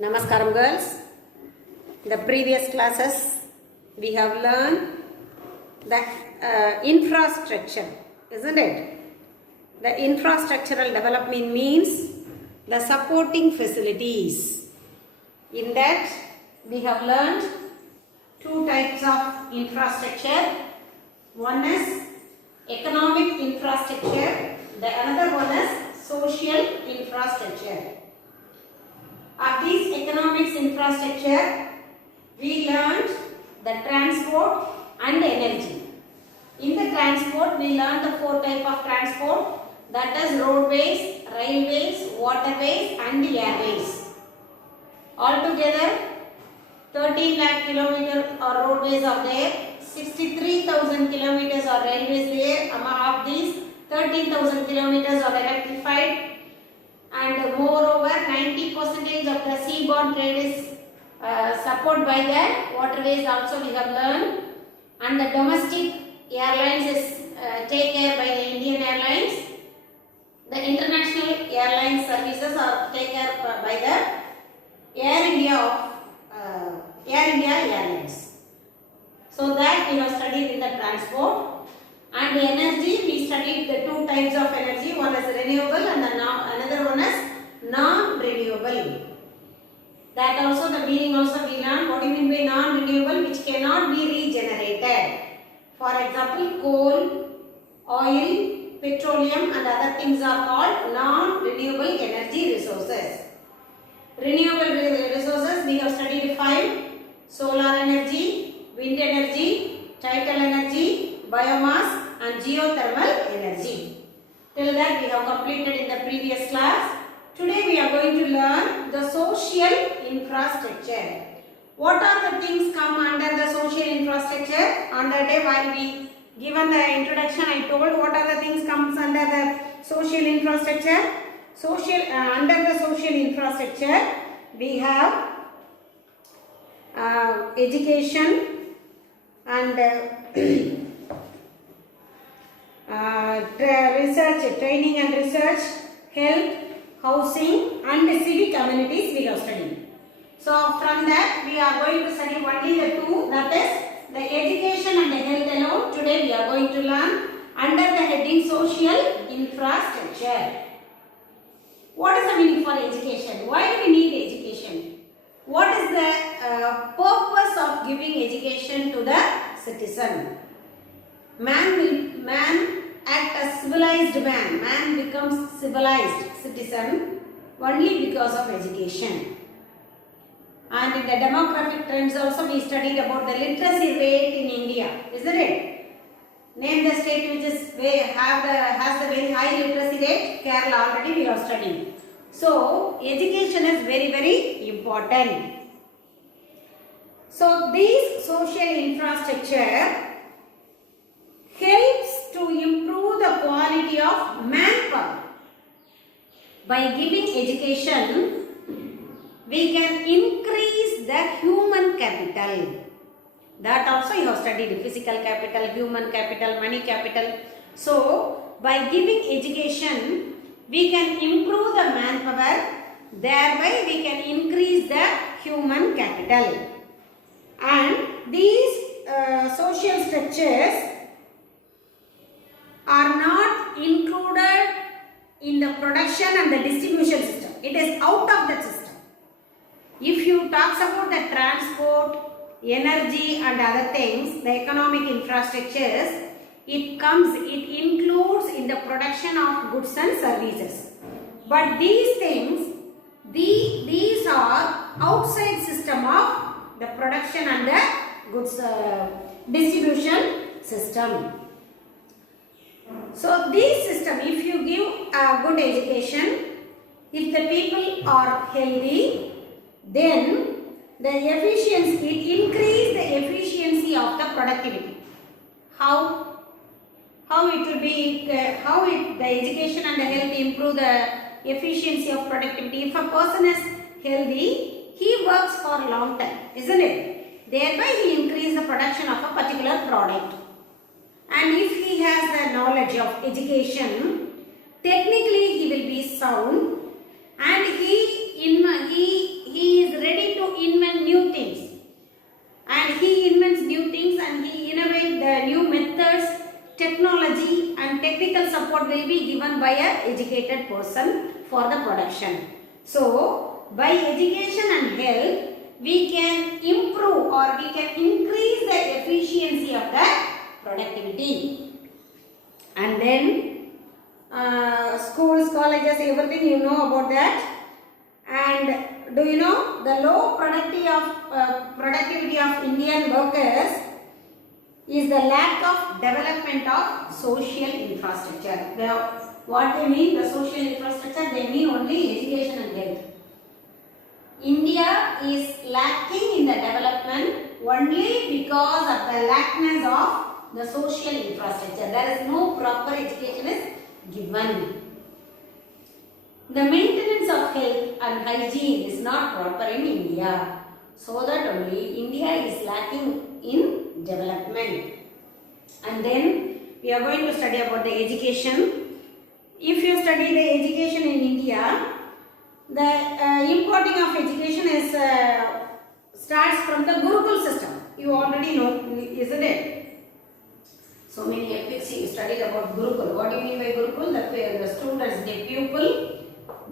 Namaskaram girls. In the previous classes we have learned the infrastructure, isn't it? The infrastructural development means the supporting facilities. In that we have learned two types of infrastructure. One is economic infrastructure, the another one is social infrastructure. Of these economics infrastructure, we learned the transport and energy. In the transport, we learned the four types of transport, that is roadways, railways, waterways and airways. Altogether, 13 lakh kilometers or roadways are there, 63,000 kilometers are railways there. Among these, 13,000 kilometers are electrified. And moreover, 90% of the seaborne trade is supported by the waterways also we have learned. And the domestic airlines is taken care by the Indian Airlines. The international airline services are taken care by the Air India Airlines. So that we have studied in the transport. And the energy, we studied the two types of energy. One is renewable and another one is non-renewable. That also the meaning also we learned. What do you mean by non-renewable? Which cannot be regenerated. For example, coal, oil, petroleum and other things are called non-renewable energy resources. Renewable resources we have studied 5. Solar energy, wind energy, tidal energy, biomass and geothermal energy. Till that we have completed in the previous class. Today we are going to learn the social infrastructure. What are the things come under the social infrastructure? On the day while we given the introduction, I told what are the things comes under the social infrastructure. Under the social infrastructure we have education and research, training and research, health, housing and civic amenities we have studied. So from that we are going to study only the two, that is the education and the health alone. Today we are going to learn under the heading social infrastructure. What is the meaning for education? Why do we need education? What is the purpose of giving education to the citizen? Man act as civilized man. Man becomes civilized citizen only because of education. And in the demographic trends also we studied about the literacy rate in India, isn't it? Name the state which is has the very high literacy rate. Kerala already we have studied. So education is very, very important. So this social infrastructure helps to improve the quality of manpower. By giving education, we can increase the human capital. That also you have studied, physical capital, human capital, money capital. So by giving education, we can improve the manpower, thereby we can increase the human capital. And these social structures are not included in the production and the distribution system. It is out of that system. If you talk about the transport, energy and other things, the economic infrastructures, it includes in the production of goods and services. But these things, these are outside system of the production and the goods distribution system. So this system, if you give a good education, if the people are healthy, then the efficiency, it increases the efficiency of the productivity. How it will be, the education and the health improve the efficiency of productivity. If a person is healthy, he works for a long time, isn't it? Thereby he increases the production of a particular product. And if he has the knowledge of education, technically he will be sound and he is So, by education and health, we can improve or we can increase the efficiency of the productivity. And then schools, colleges, everything you know about that. And do you know the low productivity of Indian workers is the lack of development of social infrastructure. What they mean the social infrastructure? They mean only education and health. India is lacking in the development only because of the lackness of the social infrastructure. There is no proper education is given. The maintenance of health and hygiene is not proper in India. So that only India is lacking in development. And then we are going to study about the education. If you study the education in India, the importing of education is starts from the Gurukul system. You already know, isn't it? So many epics you studied about Gurukul. What do you mean by Gurukul? The students, the pupil,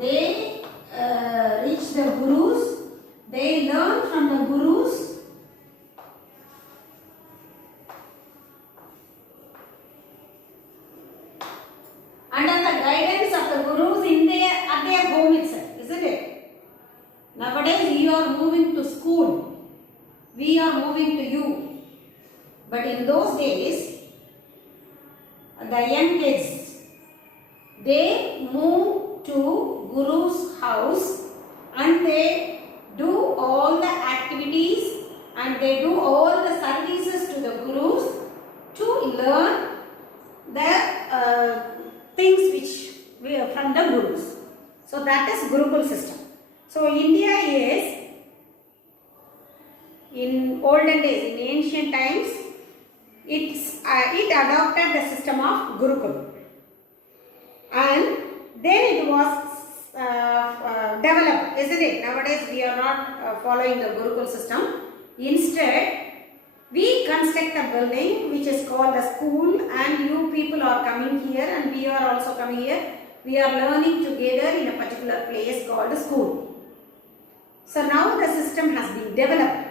they reach the Gurus. They learn from the Gurus. Under the guidance of the Gurus at their home itself, isn't it? Nowadays you are moving to school. We are moving to you. But in those days, the young kids, they move to Guru's house and they do all the activities and they do all the services to the Gurus to learn the things which from the Gurus. So that is Gurukul system. So India is, in olden days, in ancient times, it adopted the system of Gurukul. And then it was developed, isn't it? Nowadays we are not following the Gurukul system. Instead, we construct a building which is called a school, and you people are coming here and we are also coming here. We are learning together in a particular place called a school. So now the system has been developed.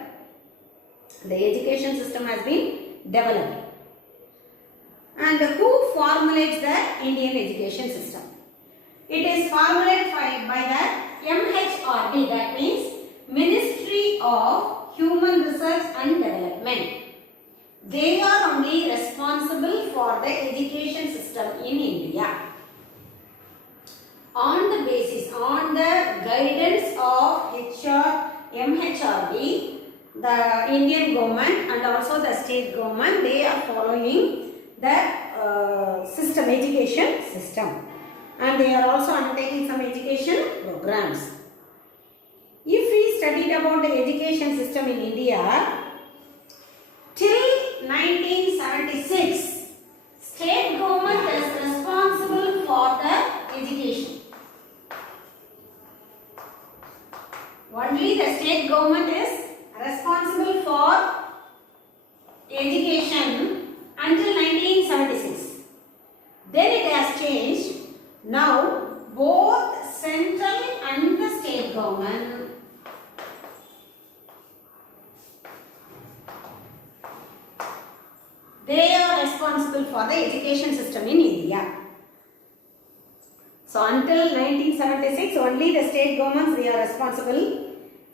The education system has been developed. And who formulates the Indian education system? It is formulated by the MHRD, that means Ministry of Human Research and Development. They are only responsible for the education system in India. On the basis, on the guidance of MHRD, the Indian government and also the state government, they are following the system, education system. And they are also undertaking some education programs. If we studied about the education system in India, till 1976, state government is responsible for the education. Only the state government is responsible for education until 1976. Then it has changed. Now both central and the state government they are responsible for the education system in India. So until 1976 only the state governments they are responsible.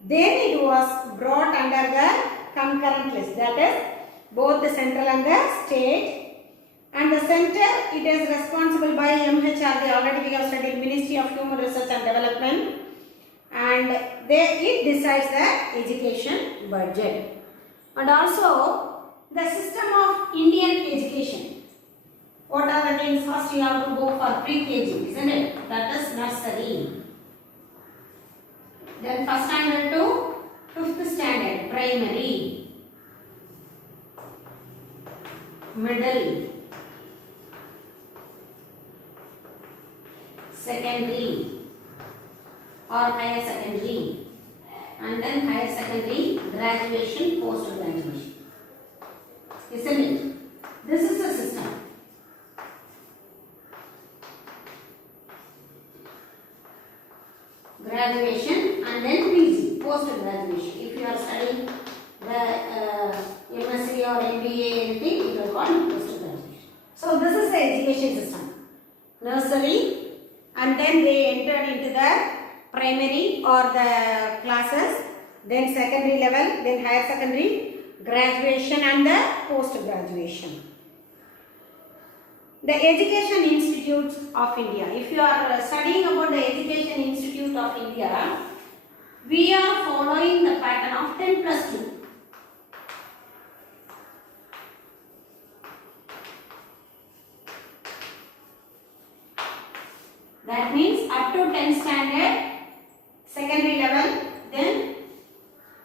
Then it was brought under the concurrent list, that is both the central and the state. And the center, it is responsible by MHRD. Already we have studied Ministry of Human Research and Development, and it decides the education budget. And also the system of Indian education. What are the things? First you have to go for pre-KG, isn't it? That is nursery. Then first standard to 5th standard, primary, middle, secondary or higher secondary, and then higher secondary, graduation, post graduation, isn't it? This is the system. Graduation. post graduation. If you are studying the MSc or MBA anything, it will call post graduation. So this is the education system. Nursery, and then they entered into the primary or the classes, then secondary level, then higher secondary, graduation and the post graduation. The Education Institutes of India. If you are studying about the Education Institute of India, we are following the pattern of 10 plus 2. That means up to 10 standard, secondary level, then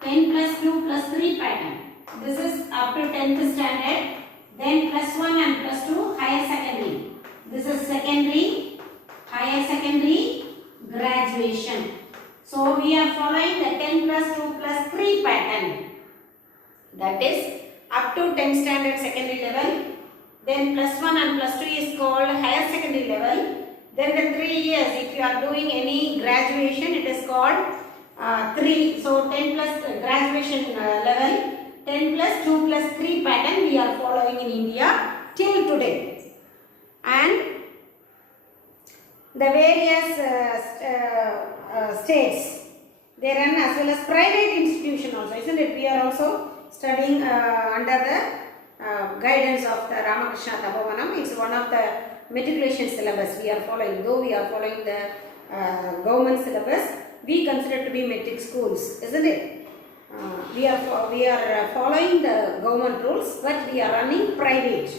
10 plus 2 plus 3 pattern. This is up to 10th standard, then plus 1 and plus 2 higher secondary. This is secondary, higher secondary, graduation. So we are following the 10 plus 2 plus 3 pattern. That is up to 10th standard secondary level, then plus 1 and plus 2 is called higher secondary level. Then the 3 years, if you are doing any graduation, it is called 3. So 10 plus graduation level, 10 plus 2 plus 3 pattern we are following in India till today. And the various states, they run as well as private institution also, isn't it? We are also studying under the guidance of the Ramakrishna Tapovanam. It's one of the matriculation syllabus we are following. Though we are following the government syllabus, we consider to be metric schools, isn't it? We are following the government rules, but we are running private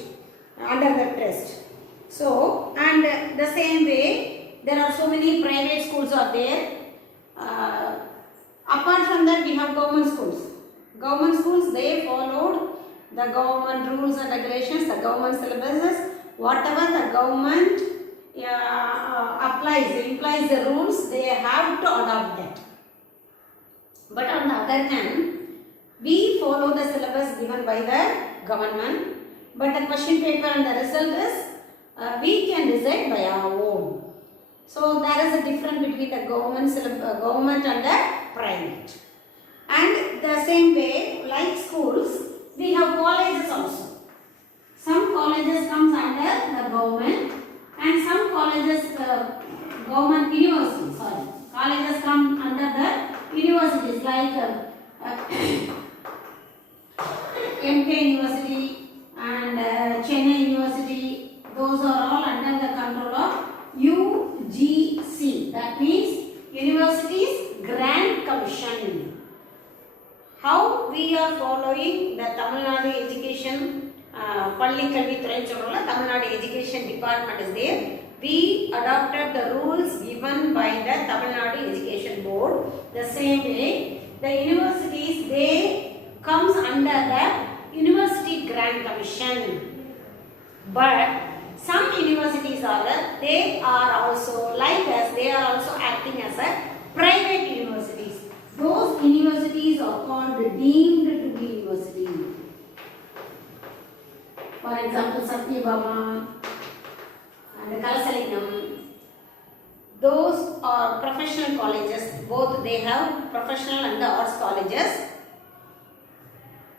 under the trust. So, and the same way, there are so many private schools are there. Apart from that, we have government schools. Government schools, they followed the government rules and regulations, the government syllabuses. Whatever the government implies the rules, they have to adopt that. But on the other hand, we follow the syllabus given by the government, but the question paper and the result is we can decide by our own. So there is a difference between the government and the private. And the same way, like schools, we have colleges also. Some colleges comes under the government and some colleges, government universities, colleges come under the universities like MK University and Chennai University. Those are all under the control of UGC. That means Universities Grant Commission. How we are following the Tamil Nadu Education Palli Kalvi Thurai Solrala, Tamil Nadu Education Department is there. We adopted the rules given by the Tamil Nadu Education Board. The same way, the universities, they comes under the University Grant Commission. But some universities are, they are also like us, they are also acting as a private universities. Those universities are called deemed to be university. For example, Satyabama and Kalasalingam. Those are professional colleges. Both they have professional and the arts colleges.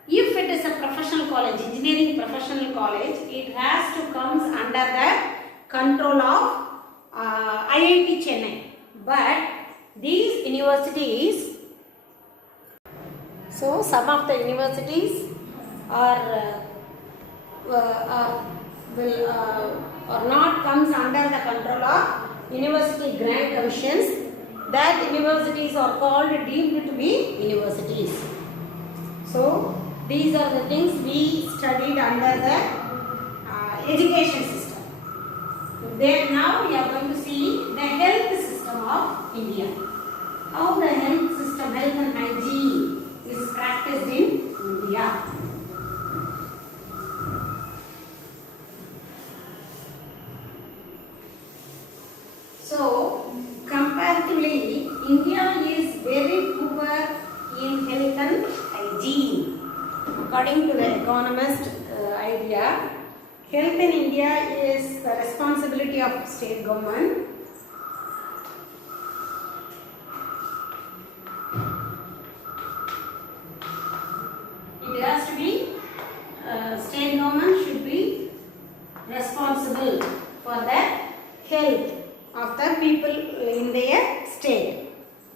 If it is a professional college, engineering professional college, it has to come under the control of IIT Chennai. But these universities, so some of the universities are not comes under the control of University Grant Commissions. That universities are called deemed to be universities. So these are the things we studied under the education system. Then now we are going to see the health system of India. How the health system, health and hygiene is practiced in India. So, comparatively, India is very poor in health and hygiene. According to the economist idea, health in India is the responsibility of state government. It has to be, state government should be responsible for the health of the people in their state.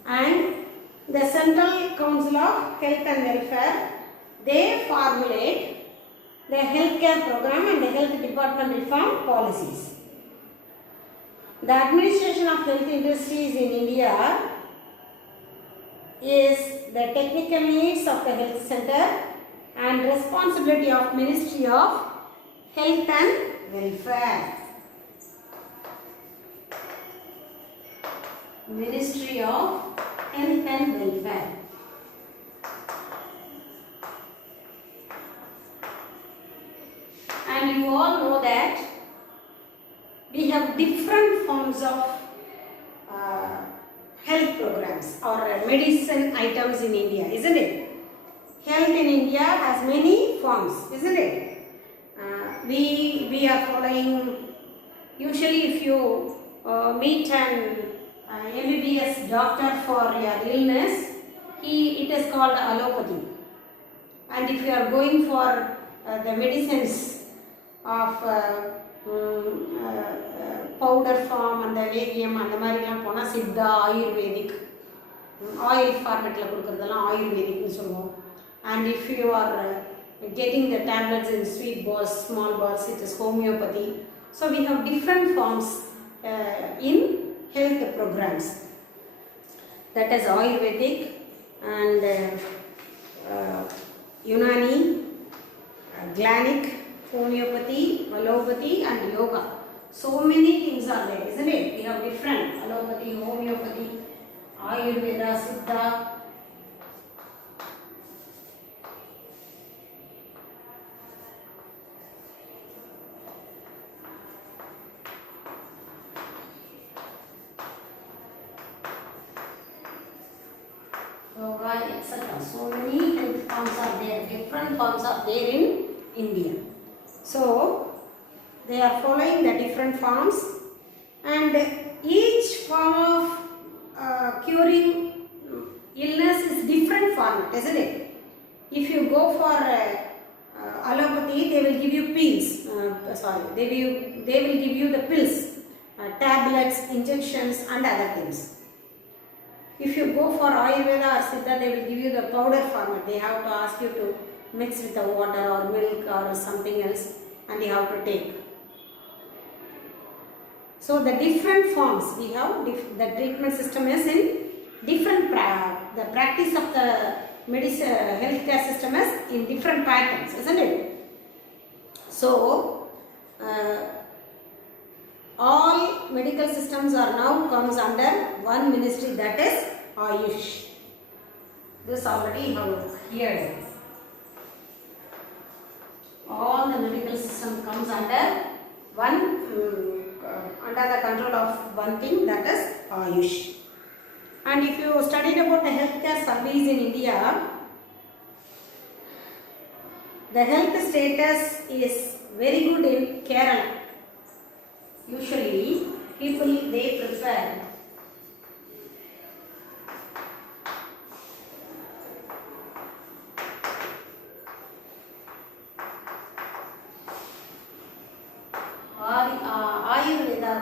And the Central Council of Health and Welfare, they formulate the healthcare program and the health department reform policies. The administration of health industries in India is the technical needs of the health center and responsibility of Ministry of Health and Welfare. Ministry of Health and Welfare. And you all know that we have different forms of health programs or medicine items in India, isn't it? Health in India has many forms, isn't it? We are following, usually if you meet an MBBS doctor for your illness, it is called allopathy. And if you are going for the medicines of powder form and the Vedium and the Marilam Pona Siddha, Ayurvedic, oil format Ayurvedic. And if you are getting the tablets in sweet balls, small balls, it is homeopathy. So we have different forms in health programs. That is Ayurvedic and Unani, Glanic, homeopathy, allopathy and yoga. So many things are there, isn't it? We have different allopathy, homeopathy, Ayurveda, Siddha. Yoga, etc. So many health forms are there, different forms are there in India. So they are following the different forms, and each form of curing illness is different format, isn't it? If you go for allopathy, they will give you pills. They will give you the pills, tablets, injections, and other things. If you go for Ayurveda or Siddha, they will give you the powder format. They have to ask you to mix with the water or milk or something else, and you have to take. So the different forms we have, the treatment system is in different, the practice of the medicine, healthcare system is in different patterns, isn't it? So all medical systems are now comes under one ministry, that is Ayush. This already you have heard. All the medical system comes under one, under the control of one thing, that is Ayush. And if you studied about the healthcare service in India, the health status is very good in Kerala. Usually people, they prefer Ayurveda.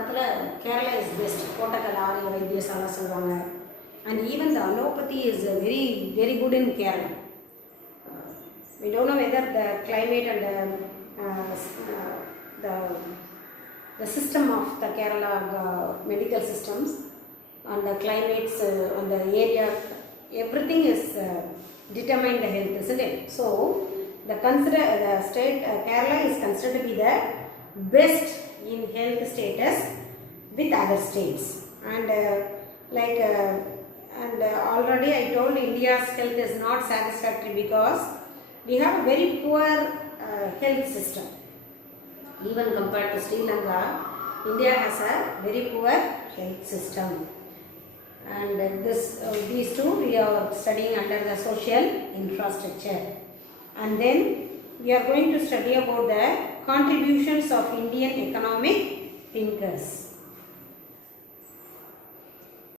Kerala is best. Kottakkal Arya Vaidyasala solvaanga. And even the allopathy is very, very good in Kerala. We don't know whether the climate and the system of the Kerala medical systems and the climates and the area, everything is determined the health, isn't it? So the state Kerala is considered to be the best in health status with other states. And already I told India's health is not satisfactory because we have a very poor health system. Even compared to Sri Lanka, India has a very poor health system. And these two we are studying under the social infrastructure. And then we are going to study about the contributions of Indian economic thinkers.